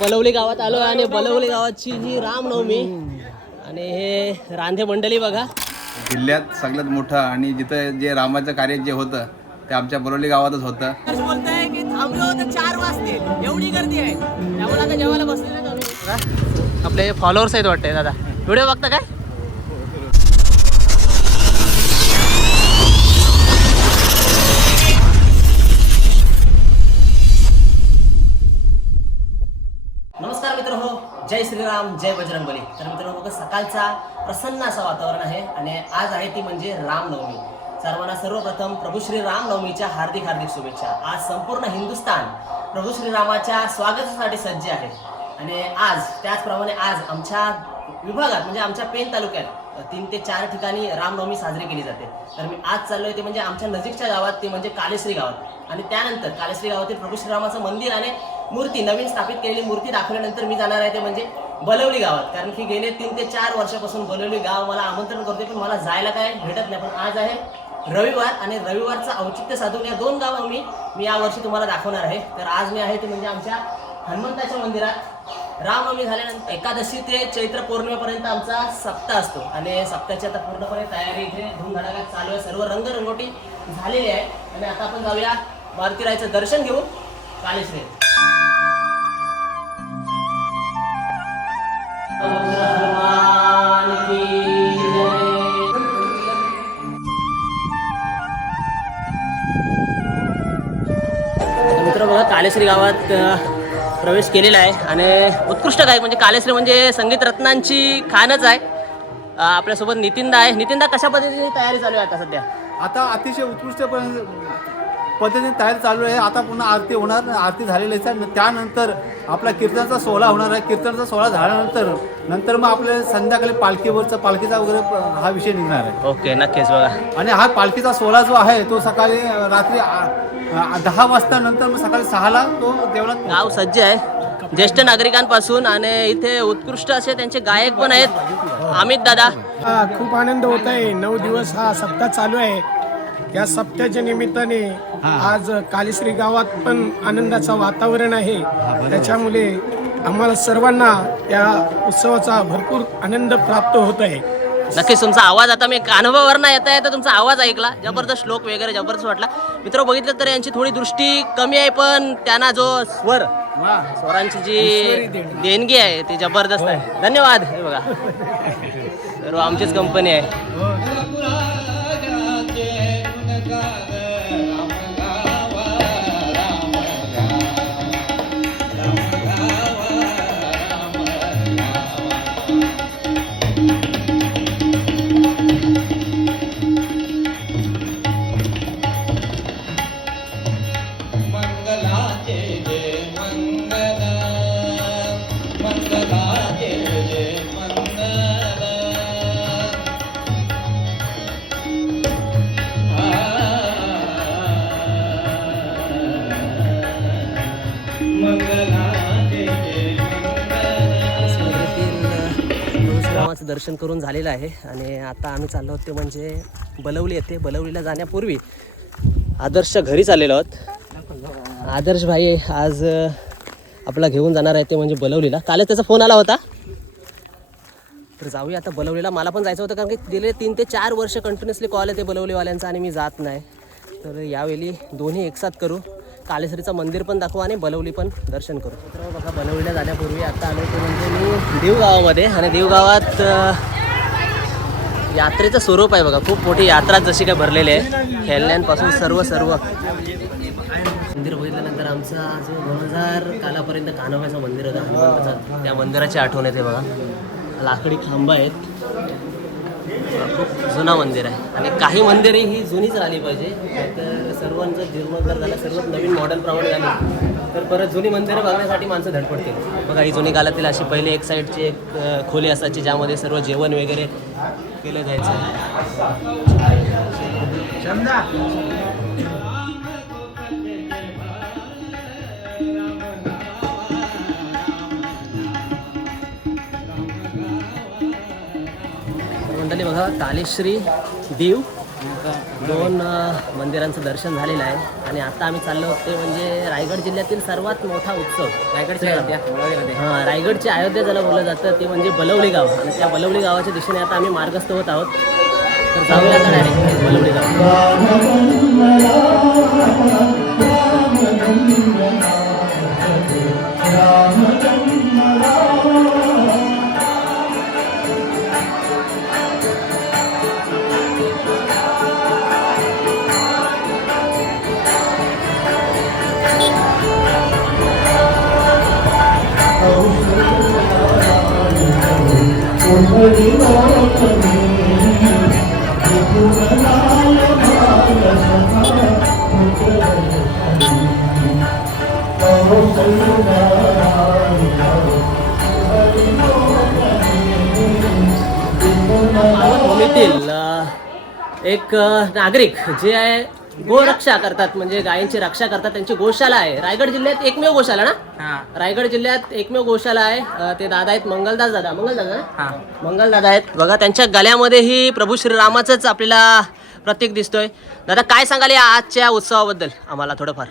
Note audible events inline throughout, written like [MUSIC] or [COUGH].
बलवली गावात आलो आणि बलवली गावाची ही रामनवमी आणि हे रांधे मंडळी बघा. जिल्ह्यात सगळ्यात मोठं आणि जिथं जे रामाचं कार्य जे होतं ते आमच्या बरोली गावातच होतं. बोलताय की थांबलो तर चार वाजतील एवढी गर्दी आहे. त्यामुळे आता जेवायला बसलेले आपले फॉलोअर्स आहेत वाटते दादा. व्हिडिओ बघता काय? जय श्रीराम जय बजरंगबली. तर मित्र बघा सकाळचा प्रसन्न असं वातावरण आहे आणि आज आहे ती म्हणजे रामनवमी. सर्वांना सर्वप्रथम प्रभू श्री रामनवमीच्या हार्दिक हार्दिक शुभेच्छा. आज संपूर्ण हिंदुस्थान प्रभू श्रीरामाच्या स्वागतासाठी सज्ज आहे. आणि आज त्याचप्रमाणे आज आमच्या विभागात म्हणजे आमच्या पेन तालुक्यात तीन ते चार ठिकाणी रामनवमी साजरी केली जाते. तर मी आज चाललोय ते म्हणजे आमच्या नजीकच्या गावात ते म्हणजे कालेश्री गावात. आणि त्यानंतर कालेश्री गावातील प्रभू श्रीरामाचं मंदिर आणि मूर्ती नवीन स्थापित केलेली मूर्ती दाखवल्यानंतर मी जाणार आहे ते म्हणजे बलवली गावात. कारण की गेले तीन ते चार वर्षापासून बलवली गाव मला आमंत्रण करते पण मला जायला काय भेटत नाही. पण आज आहे रविवार आणि रविवारचं औचित्य साधून या दोन गावं मी मी यावर्षी तुम्हाला दाखवणार आहे. तर आज मी आहे ते म्हणजे आमच्या हनुमंताच्या मंदिरात. रामनवमी झाल्यानंतर एकादशी ते चैत्र पौर्णिमेपर्यंत आमचा सप्ताह असतो. आणि सप्ताहाची आता पूर्णपणे तयारी इथे धूमधडाक्यात चालू आहे. सर्व रंगरंगोटी झालेली आहे. आणि आता आपण जाऊया मारुतीरायचं दर्शन घेऊन कालेश्री कालेश्री गावात प्रवेश केलेला आहे. आणि उत्कृष्ट गायक म्हणजे कालेश्री म्हणजे संगीत रत्नांची खानच आहे. आपल्यासोबत नितीनदा आहे. नितीनदा कशा पद्धतीने तयारी चालू आहे आता सध्या? आता अतिशय उत्कृष्ट पद्धतीने तयारी चालू आहे. आता पुन्हा आरती होणार आरती झालेली आहे. त्यानंतर आपला कीर्तनाचा सोहळा होणार आहे. कीर्तनाचा सोहळा झाल्यानंतर नंतर मग आपल्या संध्याकाळी पालखीवरचा पालखीचा वगैरे हा विषय निघणार आहे. ओके नक्कीच बघा. आणि हा पालखीचा सोहळा जो आहे तो सकाळी रात्री दहा वाजता नंतर मग सकाळी सहाला तो देवळात गाव सज्ज आहे. ज्येष्ठ नागरिकांपासून आणि इथे उत्कृष्ट असे त्यांचे गायक पण आहेत. अमित दादा. खूप आनंद होत आहे. नऊ दिवस हा सप्ताह चालू आहे. या सप्त्याच्या निमित्ताने आज कालीश्री गावात पण आनंदाचं वातावरण आहे. त्याच्यामुळे आम्हाला सर्वांना या उत्सवाचा भरपूर आनंद प्राप्त होत आहे. नक्कीच तुमचा आवाज आता मी कान्हावर ना येता येता तुमचा आवाज ऐकला. जबरदस्त श्लोक वगैरे जबरदस्त वाटला. मित्र बघितलं तर यांची थोडी दृष्टी कमी आहे पण त्यांना जो स्वर स्वरांची जी देणगी. आहे ती जबरदस्त आहे. धन्यवाद. हे बघा. [LAUGHS] आमचीच कंपनी आहे. मंगल दर्शन करून झालेलं आहे. आणि आता आम्ही चाललो आहोत ते म्हणजे बलवली येते बलवलीला जाण्यापूर्वी आदर्श घरी चाललेलो आहोत. आदर्श भाई आज आपला घेऊन जाणार आहे ते म्हणजे बलवलीला. कालच त्याचा फोन आला होता. तर जाऊया आता बलवलीला. मला पण जायचं होतं कारण की गेले तीन ते चार वर्ष कंटिन्युअसली कॉल येते बलवलीवाल्यांचा आणि मी जात नाही. तर यावेळी दोन्ही एकसाथ करू. कालेश्वरीचं मंदिर पण दाखवू आणि बलवली पण दर्शन करू. बघा बलवलीला जाण्यापूर्वी आता आलो ते म्हणजे मी देवगावामध्ये. आणि देवगावात यात्रेचं स्वरूप आहे बघा. खूप मोठी यात्रा जशी काय भरलेली आहे. खेळण्यांपासून सर्व सर्व. मंदिर बघितल्यानंतर आमचा जो दोन हजार कालापर्यंत कानोबाचं मंदिर होतं त्या मंदिराची आठवण येते बघा. लाकडी खांब आहेत. खूप जुना मंदिर आहे. आणि काही मंदिरे ही जुनीच राहिली पाहिजे. तर सर्वांचं जीर्णोद्धार झाला सर्व नवीन मॉडेल प्रमाणे झाली. तर परत जुनी मंदिरं बघण्यासाठी माणसं धडपडतील बघा ही जुनी काळातील अशी पहिले एक साईडची एक खोली असायची ज्यामध्ये सर्व जेवण वगैरे केलं जायचं. मंडळी बघा. कालेश्री देव. दोन मंदिरांचं दर्शन झालेलं आहे. आणि आता आम्ही चाललो ते म्हणजे रायगड जिल्ह्यातील सर्वात मोठा उत्सव. रायगडची अयोध्या हां रायगडची अयोध्या ज्याला बोललं जातं ते म्हणजे बलवली गाव. आणि त्या बलवली गावाच्या दिशेने आता आम्ही मार्गस्थ होत आहोत. तर जाऊया का डायरेक्ट बलवली गाव. भूमीतील एक नागरिक जे आहे गोरक्षा करतात म्हणजे गायींची रक्षा करतात त्यांची गोशाला आहे. रायगड जिल्ह्यात एकमेव गोशाला ना? रायगड जिल्ह्यात एकमेव गोशाला आहे. ते दादा आहेत मंगलदास दादा. मंगलदादा ना? मंगलदादा आहेत. बघा त्यांच्या गळ्यामध्येही प्रभू श्रीरामाचंच आपल्याला प्रतीक दिसतोय. दादा काय सांगाल या आजच्या उत्सवाबद्दल? आम्हाला थोडंफार.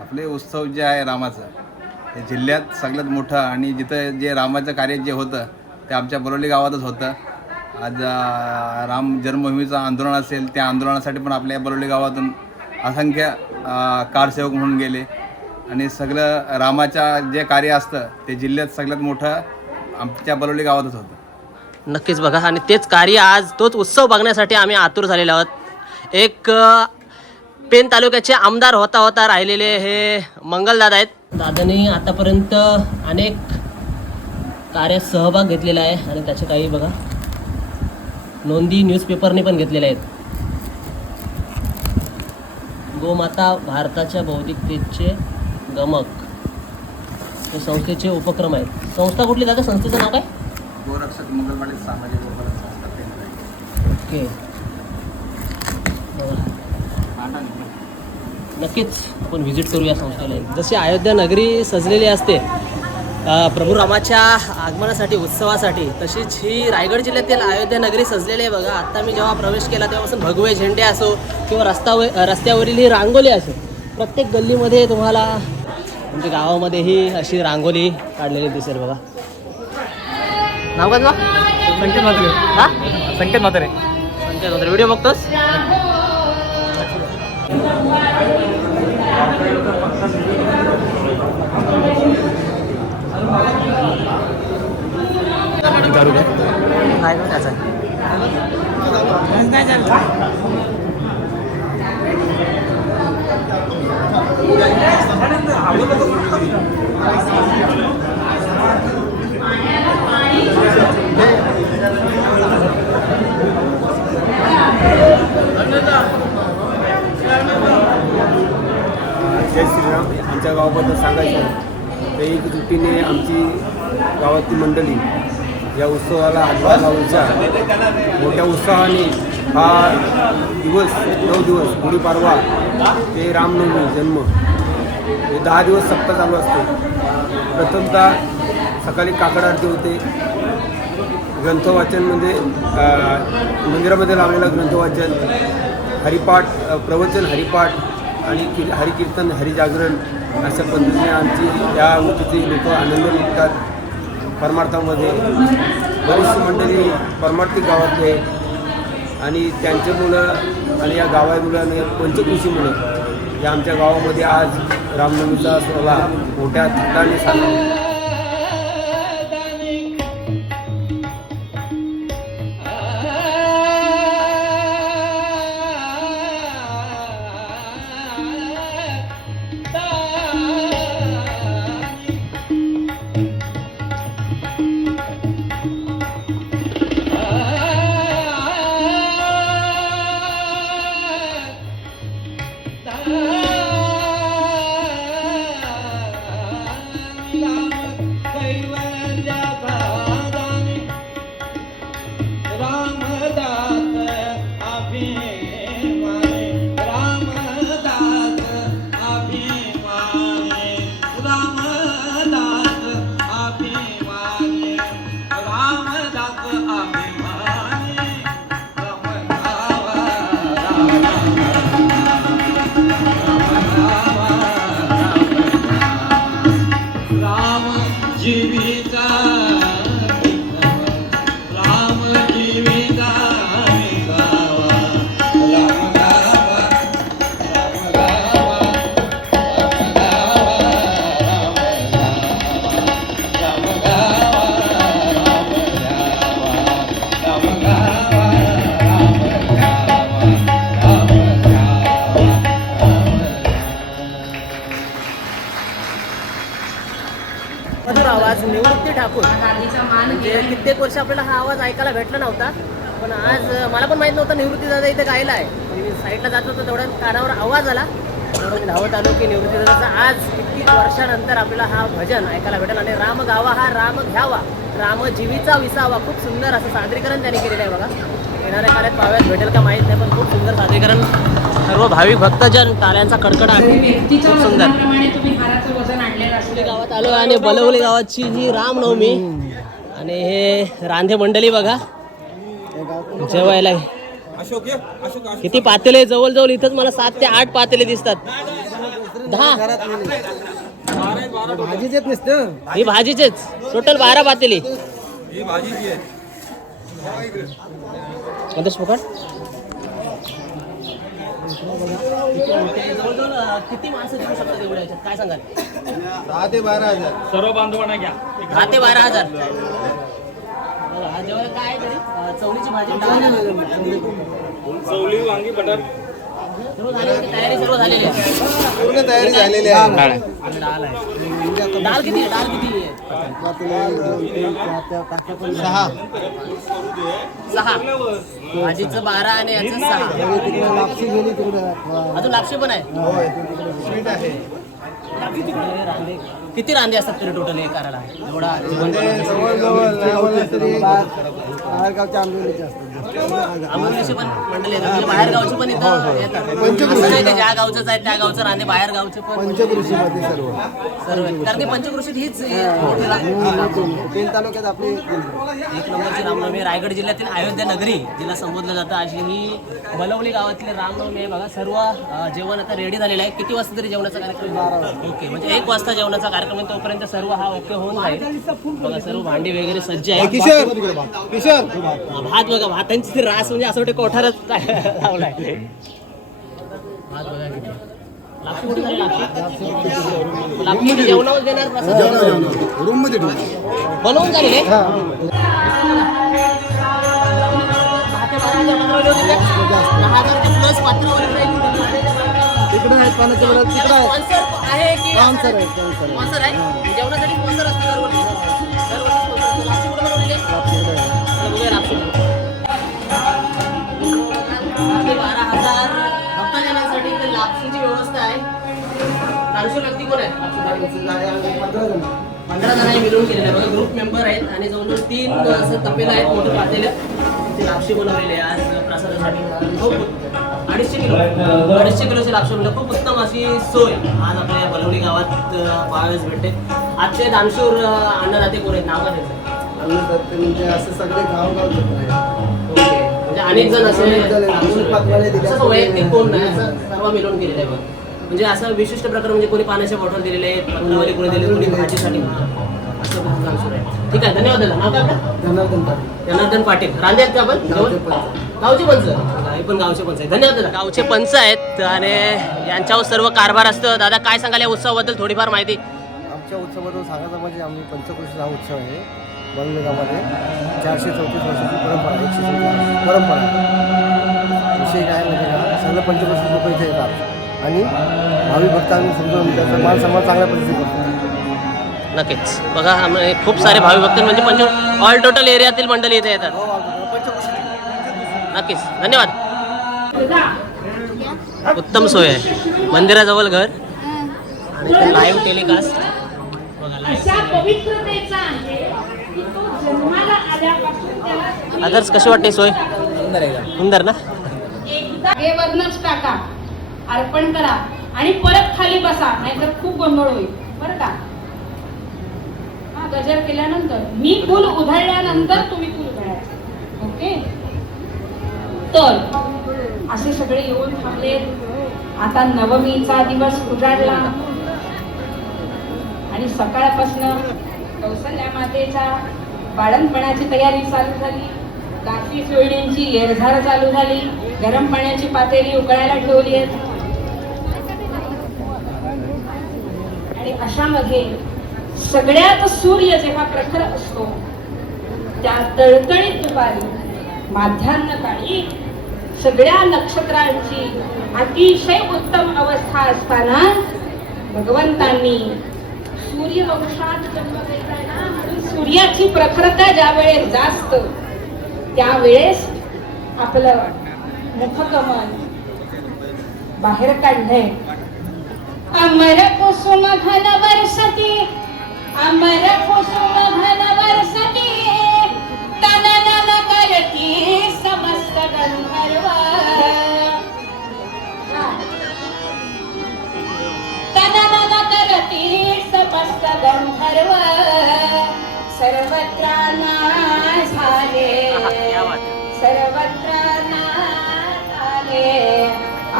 आपले उत्सव जे आहे रामाचं ते जिल्ह्यात सगळ्यात मोठं आणि जिथं जे रामाचं कार्य जे होतं ते आमच्या बरोली गावातच होतं. आज राम जन्मभूमीचं आंदोलन असेल त्या आंदोलनासाठी पण आपल्या बरोली गावातून असंख्य कारसेवक म्हणून गेले. आणि सगळं रामाच्या जे कार्य असतं ते जिल्ह्यात सगळ्यात मोठं आमच्या बरोली गावातच होतं. नक्कीच बघा. आणि तेच कार्य आज तोच उत्सव बघण्यासाठी आम्ही आतुर झालेलो आहोत. एक पेन तालुक्याचे आमदार होता होता राहिलेले हे मंगलदादा आहेत. दादांनी आतापर्यंत अनेक कार्यात सहभाग घेतलेला आहे. आणि त्याचे काही बघा. नोंदी न्यूजपेपरने पण घेतलेल्या आहेत. गोमाता भारताच्या बौद्धिकतेचे गमक. हे संस्थेचे उपक्रम आहेत. संस्था कुठली दादा? संस्थेचं नाव काय? गोरक्षक सामाजिक. ओके. नक्कीच आपण व्हिजिट करूया संस्थेला. जशी अयोध्या नगरी सजलेली असते प्रभू रामाच्या आगमनासाठी उत्सवासाठी तशीच ही रायगड जिल्ह्यातील अयोध्या नगरी सजलेली आहे बघा. आत्ता मी जेव्हा प्रवेश केला तेव्हापासून भगवे झेंडे असो किंवा रस्त्यावर रस्त्यावरील ही रांगोली असो प्रत्येक गल्लीमध्ये तुम्हाला म्हणजे गावामध्येही अशी रांगोली काढलेली दिसेल बघा. नाव तुझं? संकेत म्हात्रे. हा? संकेत म्हात्रे. संजय धोत्रे व्हिडिओ बघतोस? दारू काय? नाही जय श्रीराम. आमच्या गावाबद्दल सांगायचं तर एकजुटीने आमची गावातील मंडळी या उत्सवाला हातभार लावूनच्या मोठ्या उत्साहाने हा दिवस नऊ दिवस गुढीपाडवा ते रामनवमी जन्म हे दहा दिवस सप्ताह चालू असते. प्रथमतः सकाळी काकड आरती होते. ग्रंथवाचन म्हणजे मंदिरामध्ये लावलेलं ग्रंथवाचन हरिपाठ प्रवचन हरिपाठ आणि कि हरिकीर्तन हरिजागरण अशा पद्धतीने आमची या गोष्टीचे लोक आनंद लुटतात. परमार्थामध्ये बरीचशी मंडळी परमार्थिक गावातले आहेत आणि त्यांचे मुलं आणि या गावा मुलाने पंचकृषी मुलं या आमच्या गावामध्ये आज रामनवमीचा सोहळा मोठ्या थट्टाने साजरा नव्हता. पण आज मला पण माहीत नव्हतं निवृत्ती दादा इथे गायला आहे. मी साईडला जात होतो तेवढ्या कानावर आवाज आला. मी धावत आलो की निवृत्ती दादाचा आज किती वर्षानंतर आपल्याला हा भजन ऐकायला भेटेल आणि राम गावा हा राम घ्यावा राम जीवीचा विसावा. खूप सुंदर असं सादरीकरण त्यांनी केलेलं आहे बघा. येणाऱ्या काळात पाहाव्यात भेटेल का माहीत नाही पण खूप सुंदर सादरीकरण सर्व भाविक भक्तजन टाळ्यांचा कडकडाट व्यक्तीच्या खूप सुंदर. वजनाप्रमाणे तुम्ही हाराचं वजन आणलेलं बलवली असेल गावात आलो आणि बलवली गावाची ही रामनवमी आणि हे रांधे मंडळी बघा. जेवायला. किती पातेले? जवळजवळ इथंच मला सात ते आठ पातेले दिसतात. दहा. ही भाजीचेच. टोटल बारा पातेली. फुकट किती माणसं जेवू शकतात एवढ्या? काय सांगाल? दहा ते बारा हजार. दहा ते बारा हजार. हा काय तरी चवळीची भाजी चवली वांगी बटाट तयारी सर्व झालेली आहे. पूर्ण तयारी झालेली आहे. डाळ आहे. डाळ किती आहे? डाळ किती आहे? सहा. सहा. भाजीचं बारा आणि याचं सहा. लापशी गेली तिकडे. अजून लापशी पण आहे? स्वीट आहे. रांदे किती रांदे असतात तरी टोटल हे करायला? एवढा म्हणजे जवळजवळ तरी आंबोलीचे असतात. आंबोलीची पण मंडळी येतात म्हणजे बाहेर गावची पण इथं येतात. असं नाही का? ज्या गावचंच आहे त्या गावचं रांदे बाहेर गावचे पण पंचकृषीमध्ये सर्व. सर्व आहेत. कारण की पंचकृषीत हीच पेन तालुक्यात आपली एक नंबरची रामनवमी. रायगड जिल्ह्यातील अयोध्या नगरी जिला संबोधलं जातं. अशी ही बलवली गावातली रामनवमी आहे. बघा सर्व अं, जेवण आता रेडी झालेलं आहे. किती वाजता तरी जेवणाचा कार्यक्रम? ओके. म्हणजे एक वाजता जेवणाचा कार्यक्रम आहे. तोपर्यंत सर्व हा ओके होऊन जाईल. बघा सर्व भांडी वगैरे सज्ज आहे किशोर किशोर. भात बघा भातांची ती रास म्हणजे असं वाटतं कोठारच लावलाय. जेवणावर देणार रूममध्ये बनवून झालेले? प्लस. तिकडे आहेत पाण्याच्या वेळेला तिकडे आहेत. स्पॉन्सर आहे स्पॉन्सर जेवणासाठी स्पॉन्सर असते. कोण आहे. पंधरा जणांनी मिळून केलेलं आहे. ग्रुप मेंबर आहेत आणि जवळजवळ तीन असं तपेला आहेत मोठे पातेले. तिथे लापशी बनवलेली आज प्रसादासाठी खूप अडीचशे किलो. अडीचशे किलोची लापशी म्हणजे खूप उत्तम अशी सोय आज आपल्या बलवडी गावात अं, पाहावयास भेटते. आजचे दानशूर अन्नदाते कोण आहेत. नाव त्याचं? म्हणजे असं सगळे ओके. म्हणजे अनेक जण असे वैयक्तिक कोण नाही. सर्व मिळून केलेलं आहे बघ. म्हणजे असं विशिष्ट प्रकार म्हणजे कोणी पाण्याच्या बॉटल दिलेले आहेत पत्रावली कोणी दिले कोणी भाजीसाठी. असं खूप दानशूर आहे. ठीक आहे धन्यवाद दादा. नाव काय आपलं? जनार्दन पाटील. जनार्दन पाटील. रांदे आहेत का आपण? गावचे? पंच. हे पण गावचे पंच आहेत. धन्यवाद दादा. गावचे पंच आहेत आणि यांच्यावर सर्व कारभार असतं. दादा काय सांगाल या उत्सवाबद्दल थोडीफार माहिती? आमच्या उत्सवाबद्दल सांगायचं म्हणजे आम्ही पंचकृषी हा उत्सव आहे. बंगले गावामध्ये चारशे चौतीस वर्षाची परंपरा आहे, एकशे चौतीस परंपरा. विषय काय म्हणजे का? सगळं पंचकृषी लोक इथे येतात. आणि भावी भक्तांनी समजून त्याचा मान सन्मान चांगल्या पद्धतीने करतो. नक्कीच. बघा आम्ही खूप सारे भावी भक्त म्हणजे पंच ऑल टोटल एरियातील मंडळी इथे येतात. नक्कीच. धन्यवाद. उत्तम सोय आहे. मंदिराजवळ घर आणि लाईव्ह टेलिकास्ट आहे अदर्स कशी वाटते सोय? सुंदर ना? एकदा हे वरनच टाका. अर्पण करा आणि परत खाली बसा नाहीतर खूप गोंधळ होईल. बरं का? हा गजर केल्यानंतर. मी फुल उधळल्यानंतर तुम्ही फुल उधळायचं ओके? तर असे सगळे येऊन थांबले. आता नवमीचा दिवस उजाडला. आणि सकाळपासून कौशल्या मातेचा बाळणपणाची तयारी चालू झाली. काशी सोयडींची येरझार चालू झाली. गरम पाण्याची पातेली उकळायला ठेवली आहेत. अशामध्ये सगळ्यात सूर्य जेव्हा प्रखर असतो त्या तळतळीत दुपारी माध्यान्ह काळी सगळ्या नक्षत्रांची अतिशय उत्तम अवस्था असताना भगवंतांनी सूर्यवंशात जन्म घेतलाय ना म्हणून सूर्याची प्रखरता ज्या वेळेस जास्त त्यावेळेस आपलं मुखकमल बाहेर काढलंय. అమర కుసుమ ఘన వర్షతి అమర కుసుమ ఘన వర్షతి తన నల కరతి సమస్త గంధర్వ. తన నల కరతి సమస్త గంధర్వ. సర్వత్రా నాశాలే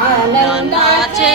ఆనందాచే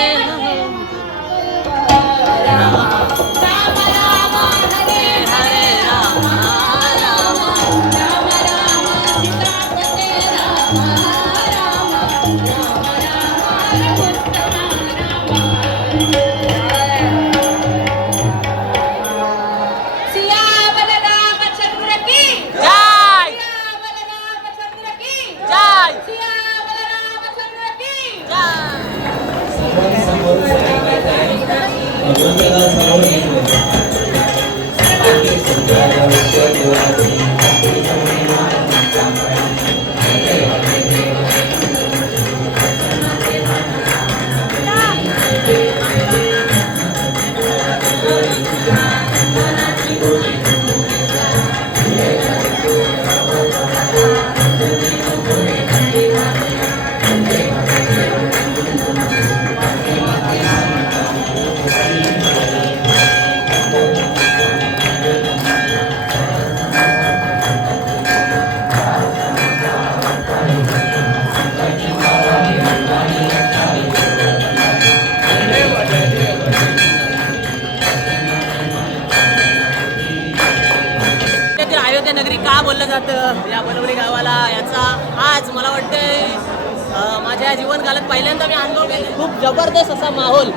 जबरदस्त असा माहोल.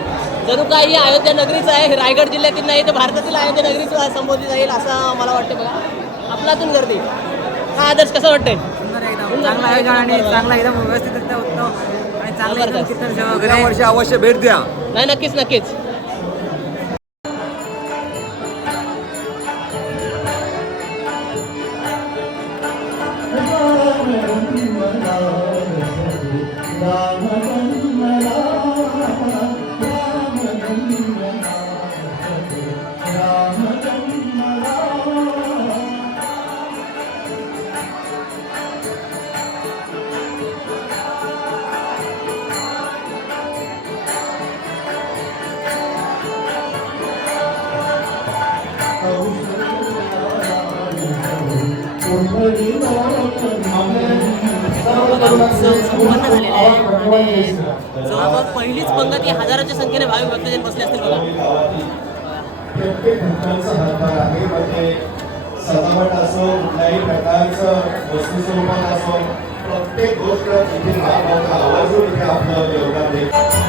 जणू काही अयोध्या नगरीच आहे हे रायगड जिल्ह्यातील नाही तर भारतातील अयोध्या नगरीच संबोधली जाईल असं मला वाटतं बघा. आपलातून गर्दी. हा आदर्श कसं वाटतंय? चांगला आयोजन आणि चांगला एकदम व्यवस्थित होतं आणि चांगलं एकदम कीर्तन सेवा वगैरे वर्षी अवश्य भेट द्या. नाही नक्कीच नक्कीच. संपन्न झालेलं आहे. आणि जवळजवळ पहिलीच पंगती हजाराच्या संख्येने भाविक भक्तजन बसले असतील बघा. म्हणजे सजावट असो कुठल्याही प्रकारचं वस्तू स्वरूपात असो प्रत्येक गोष्ट इथे लाभ आवाजून इथे आपलं योगदान देत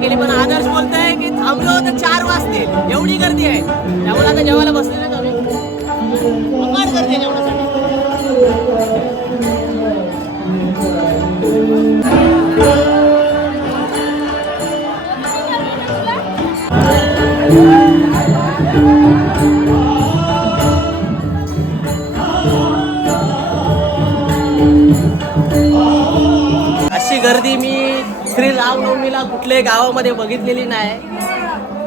गेली पण आदर्श बोलतोय की थांबलो तर चार वाजतील. एवढी गर्दी आहे. त्यामुळे आता जेवायला बसलेलो ना आम्ही. गर्दी जेवणासाठी. अशी गर्दी मी श्री रामनवमीला कुठल्याही गावामध्ये बघितलेली नाही.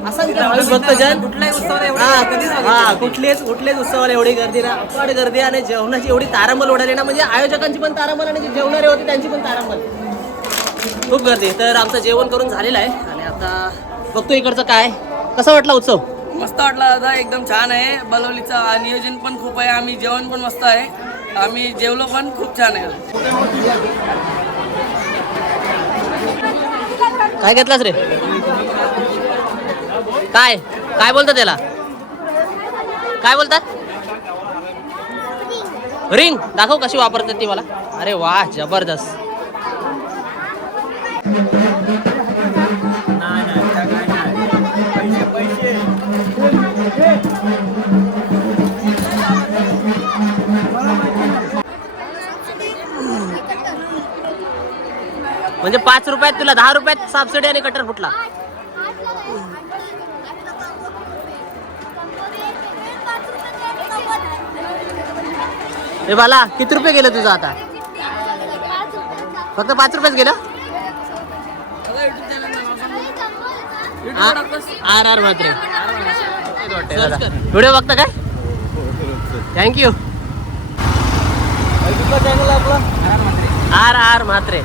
कुठल्याही उत्सवाला हा, बघितली हा कुठलेच कुठलेच उत्सवाला एवढी गर्दी ना अफाट गर्दी आणि जेवणाची एवढी तारांबल उडाली ना म्हणजे आयोजकांची पण तारांबल आणि जे जेवणारे होते त्यांची पण तारांबल खूप गर्दी तर आमचं जेवण करून झालेलं आहे. आणि आता बघतो इकडचं काय. कसा वाटला उत्सव? मस्त वाटला दादा एकदम छान आहे. बलवलीचं नियोजन पण खूप आहे. आम्ही जेवण पण मस्त आहे. आम्ही जेवलो पण खूप छान आहे. काय घेतलास रे? काय? काय बोलतात त्याला काय बोलतात? रिंग. दाखव कशी वापरतात ती मला. अरे वा जबरदस्त. म्हणजे पाच रुपयात तुला दहा रुपयात सापसिडी आणि कटर फुटला. रे बाला किती रुपये गेले तुझं आता? फक्त पाच रुपयाच गेलं? आर आर मात्र व्हिडिओ बघता काय? थँक्यू आर आर मात्रे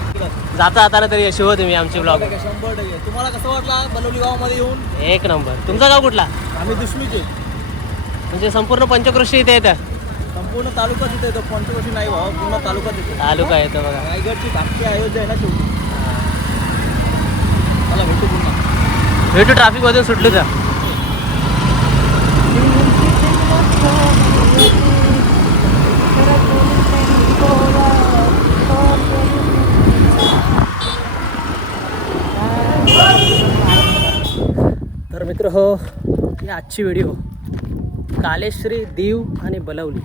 जाता जाताना तरी यशी हो तुम्ही आमची ब्लॉग शंभर टक्के. तुम्हाला कसं वाटला बलवली गावामध्ये येऊन? एक नंबर. तुमचा गाव कुठला? आम्ही दुश्मीचे म्हणजे संपूर्ण पंचकृषी इथे येतं. संपूर्ण तालुक्यात इथे येतो. पंचवर्षी नाही भाऊ पूर्ण तालुक्यात येतो. तालुका येतो बघा. रायगडची धाकटी अयोध्या आहे ना शेवटी. मला भेटू पुन्हा. भेटू ट्रॅफिक मधून सुटली तर तर मित्र हो ही आजची व्हिडिओ कालेश्री दीव आणि बलवली.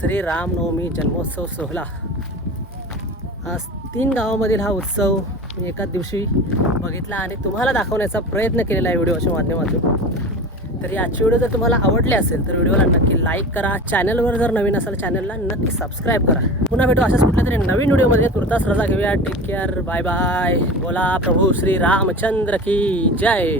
श्री रामनवमी जन्मोत्सव सोहळा. आज तीन गावामधील हा उत्सव मी एकाच दिवशी बघितला आणि तुम्हाला दाखवण्याचा प्रयत्न केलेला आहे व्हिडिओच्या माध्यमातून. तर ही आजची व्हिडिओ जर तुम्हाला आवडली असेल तर व्हिडिओला नक्की लाईक करा. चॅनलवर जर नवीन असाल चॅनलला नक्की सबस्क्राईब करा. पुन्हा भेटू अशाच कुठल्या तरी नवीन व्हिडिओमध्ये तुर्तास रजा घेऊया. टेक केअर बाय बाय बोला प्रभू श्री रामचंद्र की जय.